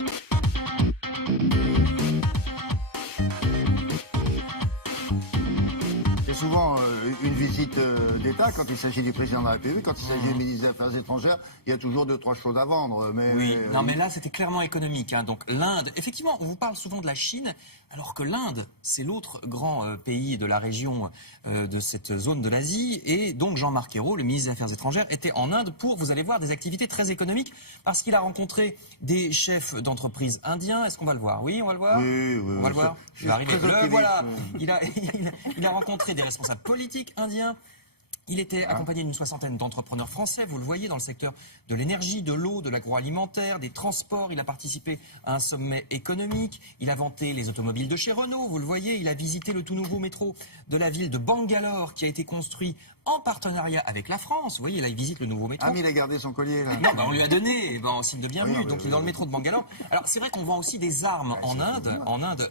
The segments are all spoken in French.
C'est souvent une visite d'État quand il s'agit du président de la République. Quand il s'agit du ministre des Affaires étrangères, il y a toujours 2-3 choses à vendre. Mais, oui, non, mais là, c'était clairement économique. Hein. Donc l'Inde, effectivement, on vous parle souvent de la Chine, alors que l'Inde, c'est l'autre grand pays de la région de cette zone de l'Asie. Et donc Jean-Marc Ayrault, le ministre des Affaires étrangères, était en Inde pour, vous allez voir, des activités très économiques, parce qu'il a rencontré des chefs d'entreprises indiens. Est-ce qu'on va le voir? Oui, on va le voir. Oui, on va le voir. Je vais arriver. Le voilà. Il a rencontré des responsables politiques indiens. Il était accompagné d'une soixantaine d'entrepreneurs français, vous le voyez, dans le secteur de l'énergie, de l'eau, de l'agroalimentaire, des transports. Il a participé à un sommet économique. Il a vanté les automobiles de chez Renault, vous le voyez. Il a visité le tout nouveau métro de la ville de Bangalore qui a été construit en partenariat avec la France. Vous voyez, là, il visite le nouveau métro. Ah, mais il a gardé son collier, là. Non, on lui a donné, en signe de bienvenue. Donc, il est dans le métro de Bangalore. Alors, c'est vrai qu'on vend aussi des armes en Inde. En Inde,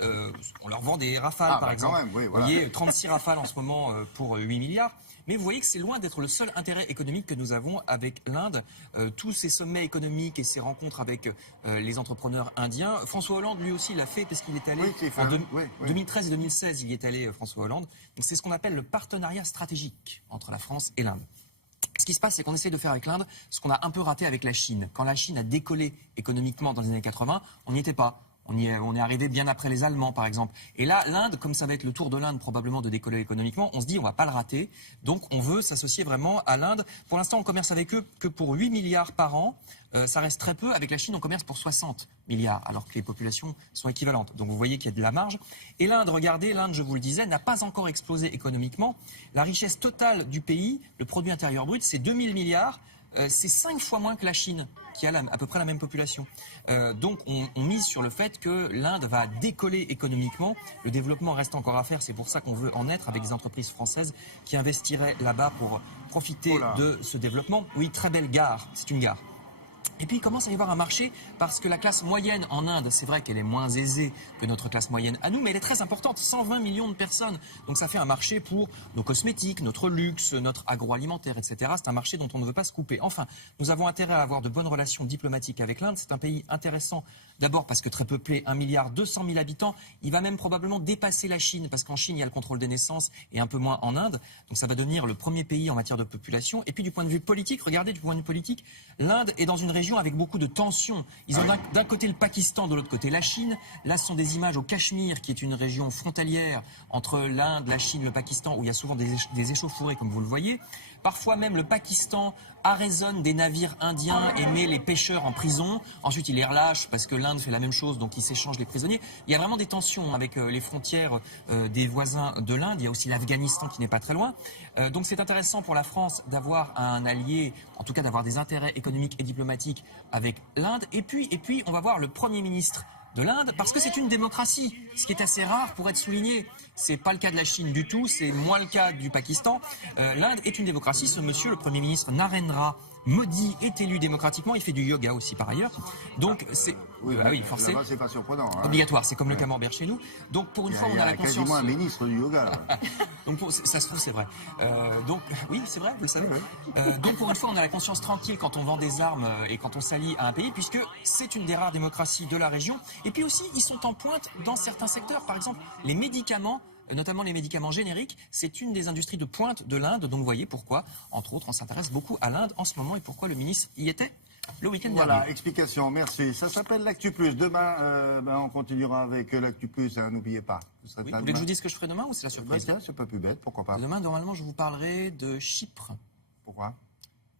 on leur vend des Rafales, par exemple. Même, oui, voilà. Vous voyez, 36 Rafales en ce moment pour 8 milliards. Mais vous voyez que c'est loin d'être le seul intérêt économique que nous avons avec l'Inde. Tous ces sommets économiques et ces rencontres avec les entrepreneurs indiens. François Hollande, lui aussi, l'a fait parce qu'il est allé en 2013 et 2016. Il y est allé, François Hollande. Donc c'est ce qu'on appelle le partenariat stratégique entre la France et l'Inde. Ce qui se passe, c'est qu'on essaie de faire avec l'Inde ce qu'on a un peu raté avec la Chine. Quand la Chine a décollé économiquement dans les années 80, on n'y était pas. On est arrivé bien après les Allemands, par exemple. Et là, l'Inde, comme ça va être le tour de l'Inde probablement de décoller économiquement, on se dit on va pas le rater. Donc on veut s'associer vraiment à l'Inde. Pour l'instant, on commerce avec eux que pour 8 milliards par an. Ça reste très peu. Avec la Chine, on commerce pour 60 milliards, alors que les populations sont équivalentes. Donc vous voyez qu'il y a de la marge. Et l'Inde, regardez, l'Inde, je vous le disais, n'a pas encore explosé économiquement. La richesse totale du pays, le produit intérieur brut, c'est 2000 milliards. C'est 5 fois moins que la Chine, qui a à peu près la même population. Donc on mise sur le fait que l'Inde va décoller économiquement. Le développement reste encore à faire, c'est pour ça qu'on veut en être avec des entreprises françaises qui investiraient là-bas pour profiter de ce développement. Oui, très belle gare, c'est une gare. Et puis il commence à y avoir un marché parce que la classe moyenne en Inde, c'est vrai qu'elle est moins aisée que notre classe moyenne à nous, mais elle est très importante, 120 millions de personnes. Donc ça fait un marché pour nos cosmétiques, notre luxe, notre agroalimentaire, etc. C'est un marché dont on ne veut pas se couper. Enfin, nous avons intérêt à avoir de bonnes relations diplomatiques avec l'Inde. C'est un pays intéressant, d'abord parce que très peuplé, 1,2 milliard d'habitants. Il va même probablement dépasser la Chine, parce qu'en Chine, il y a le contrôle des naissances et un peu moins en Inde. Donc ça va devenir le premier pays en matière de population. Et puis du point de vue politique, regardez, du point de vue politique, l'Inde est dans une région avec beaucoup de tensions. Ils ont d'un côté le Pakistan, de l'autre côté la Chine. Là, ce sont des images au Cachemire, qui est une région frontalière entre l'Inde, la Chine, le Pakistan, où il y a souvent des échauffourées, comme vous le voyez. Parfois même, le Pakistan arraisonne des navires indiens et met les pêcheurs en prison. Ensuite, il les relâche parce que l'Inde fait la même chose, donc ils s'échangent les prisonniers. Il y a vraiment des tensions avec les frontières des voisins de l'Inde. Il y a aussi l'Afghanistan qui n'est pas très loin. Donc c'est intéressant pour la France d'avoir un allié, en tout cas d'avoir des intérêts économiques et diplomatiques avec l'Inde. Et puis, on va voir le Premier ministre de l'Inde, parce que c'est une démocratie, ce qui est assez rare pour être souligné. C'est pas le cas de la Chine du tout, c'est moins le cas du Pakistan. L'Inde est une démocratie. Ce monsieur, le Premier ministre Narendra Modi, est élu démocratiquement. Il fait du yoga aussi par ailleurs. Donc c'est forcément. C'est pas surprenant. Hein. Obligatoire, c'est comme le camembert chez nous. Donc pour une fois, on a la conscience. Quasiment un ministre du yoga. Là. Donc ça se trouve, c'est vrai. Donc oui, c'est vrai, vous le savez. Donc pour une fois, on a la conscience tranquille quand on vend des armes et quand on s'allie à un pays, puisque c'est une des rares démocraties de la région. Et puis aussi, ils sont en pointe dans certains secteurs. Par exemple, les médicaments. Notamment les médicaments génériques, c'est une des industries de pointe de l'Inde. Donc vous voyez pourquoi, entre autres, on s'intéresse beaucoup à l'Inde en ce moment et pourquoi le ministre y était le week-end dernier. Voilà, explication, merci. Ça s'appelle l'Actu Plus. Demain, on continuera avec l'Actu Plus. N'oubliez pas. Vous voulez que je vous dise ce que je ferai demain ou c'est la surprise? Tiens, c'est pas plus bête, pourquoi pas. Demain, normalement, je vous parlerai de Chypre. Pourquoi?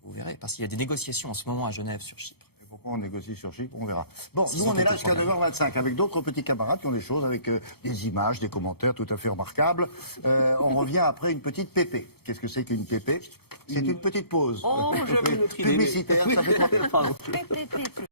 Vous verrez, parce qu'il y a des négociations en ce moment à Genève sur Chypre. Pourquoi on négocie sur Chypre, on verra. Bon, nous on est là jusqu'à 9h25 avec d'autres petits camarades qui ont des choses, avec des images, des commentaires tout à fait remarquables. On revient après une petite pépé. Qu'est-ce que c'est qu'une pépé? C'est une petite pause. Oh, j'avais une autre idée. Publicitaire, ça fait